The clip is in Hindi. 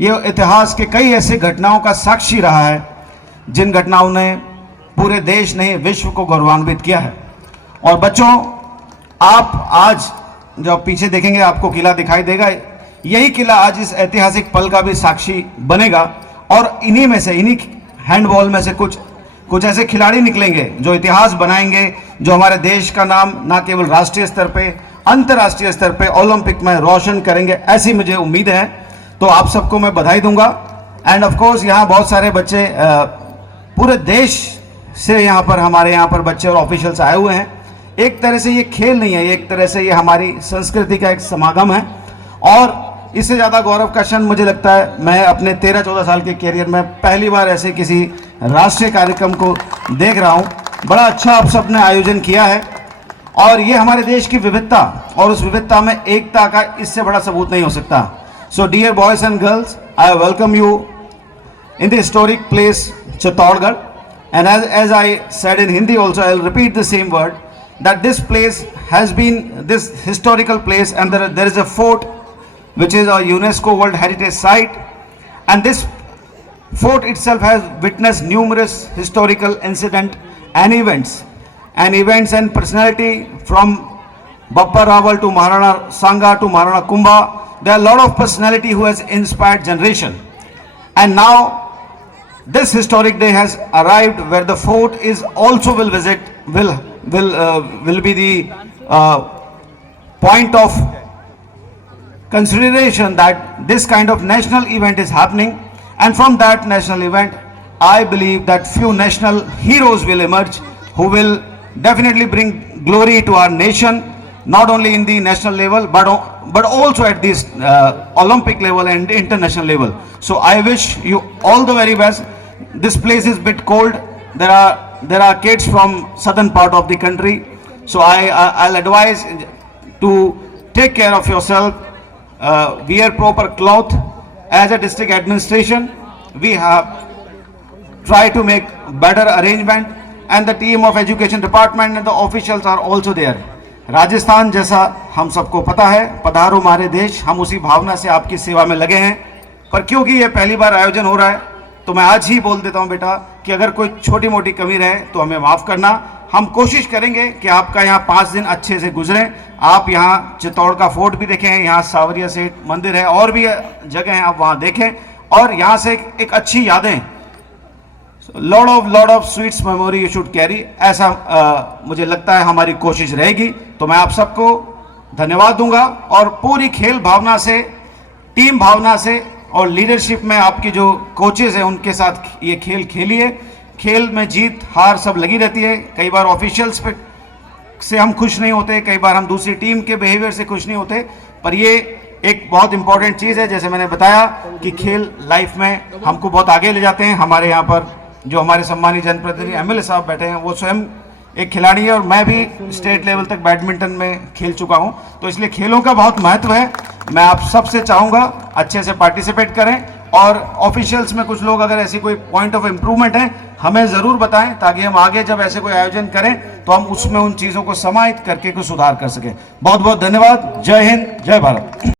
ये इतिहास के कई ऐसे घटनाओं का साक्षी रहा है जिन घटनाओं ने पूरे देश ने विश्व को गौरवान्वित किया है। और बच्चों, आप आज जब पीछे देखेंगे आपको किला दिखाई देगा, यही किला आज इस ऐतिहासिक पल का भी साक्षी बनेगा। और इन्हीं में से, इन्हीं हैंडबॉल में से कुछ ऐसे खिलाड़ी निकलेंगे जो इतिहास बनाएंगे, जो हमारे देश का नाम ना केवल राष्ट्रीय स्तर पे, अंतर्राष्ट्रीय स्तर पे ओलंपिक में रोशन करेंगे, ऐसी मुझे उम्मीद है। तो आप सबको मैं बधाई दूंगा। एंड ऑफ कोर्स यहाँ बहुत सारे बच्चे पूरे देश से यहाँ पर, हमारे यहाँ पर बच्चे और ऑफिशियल्स आए हुए हैं। एक तरह से ये खेल नहीं है, एक तरह से ये हमारी संस्कृति का एक समागम है। और इससे ज़्यादा गौरव का क्षण मुझे लगता है, मैं अपने 13-14 साल के कैरियर में पहली बार ऐसे किसी राष्ट्रीय कार्यक्रम को देख रहा हूँ। बड़ा अच्छा आप सब ने आयोजन किया है और ये हमारे देश की विविधता और उस विविधता में एकता का इससे बड़ा सबूत नहीं हो सकता। So dear boys and girls, I welcome you in the historic place Chittorgarh, and as I said in Hindi also, I will repeat the same word, that this place has been this historical place, and there is a fort which is a UNESCO World Heritage Site, and this fort itself has witnessed numerous historical incidents and events and personality from Bappa Rawal to Maharana Sangha to Maharana Kumbha. There are a lot of personality who has inspired generation, and now this historic day has arrived where the fort is also will be the point of consideration that this kind of national event is happening. And from that national event, I believe that few national heroes will emerge who will definitely bring glory to our nation, not only in the national level but also at this Olympic level and international level. So I wish you all the very best. This place is a bit cold. There are kids from southern part of the country. So I'll advise to take care of yourself. Wear proper cloth. As a district administration, we have tried to make better arrangement, and the team of education department and the officials are also there. Rajasthan जैसा हम सबको पता है, पधारो हमारे देश, हम उसी भावना से आपकी सेवा में लगे हैं। पर क्योंकि ये पहली बार आयोजन हो रहा है, तो मैं आज ही बोल देता हूं बेटा कि अगर कोई छोटी मोटी कमी रहे तो हमें माफ़ करना। हम कोशिश करेंगे कि आपका यहाँ 5 दिन अच्छे से गुजरें। आप यहाँ चित्तौड़ का फोर्ट भी देखें, यहाँ सावरिया सेठ मंदिर है, और भी जगह हैं, आप वहाँ देखें और यहाँ से एक अच्छी यादें, lot of sweets memory you should carry, ऐसा मुझे लगता है हमारी कोशिश रहेगी। तो मैं आप सबको धन्यवाद दूंगा और पूरी खेल भावना से, टीम भावना से और लीडरशिप में आपकी जो कोचेज हैं उनके साथ ये खेल खेलिए। खेल में जीत हार सब लगी रहती है। कई बार ऑफिशियल्स पे से हम खुश नहीं होते, कई बार हम दूसरी टीम के बिहेवियर से खुश नहीं होते, पर ये एक बहुत इंपॉर्टेंट चीज़ है। जैसे मैंने बताया कि खेल लाइफ में हमको बहुत आगे ले जाते हैं। हमारे यहाँ पर जो हमारे सम्मानित जनप्रतिनिधि एमएलए साहब बैठे हैं, वो स्वयं एक खिलाड़ी है और मैं भी स्टेट लेवल तक बैडमिंटन में खेल चुका हूं। तो इसलिए खेलों का बहुत महत्व है। मैं आप सबसे चाहूँगा अच्छे से पार्टिसिपेट करें, और ऑफिशियल्स में कुछ लोग अगर ऐसी कोई पॉइंट ऑफ इम्प्रूवमेंट है हमें ज़रूर बताएं, ताकि हम आगे जब ऐसे कोई आयोजन करें तो हम उसमें उन चीज़ों को समाहित करके कुछ सुधार कर सकें। बहुत बहुत धन्यवाद। जय हिंद, जय भारत।